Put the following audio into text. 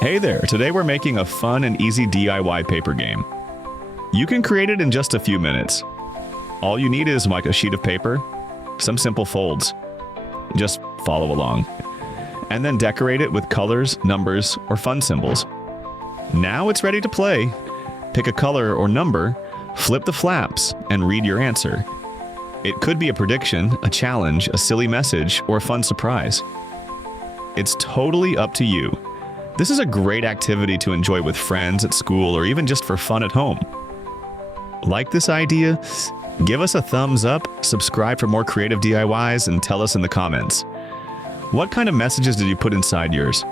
Hey there, today we're making a fun and easy DIY paper game. You can create it in just a few minutes. All you need is like a sheet of paper, some simple folds. Just follow along. And then decorate it with colors, numbers, or fun symbols. Now it's ready to play. Pick a color or number, flip the flaps, and read your answer. It could be a prediction, a challenge, a silly message, or a fun surprise. It's totally up to you. This is a great activity to enjoy with friends at school or even just for fun at home. Like this idea? Give us a thumbs up, subscribe for more creative DIYs, and tell us in the comments. What kind of messages did you put inside yours?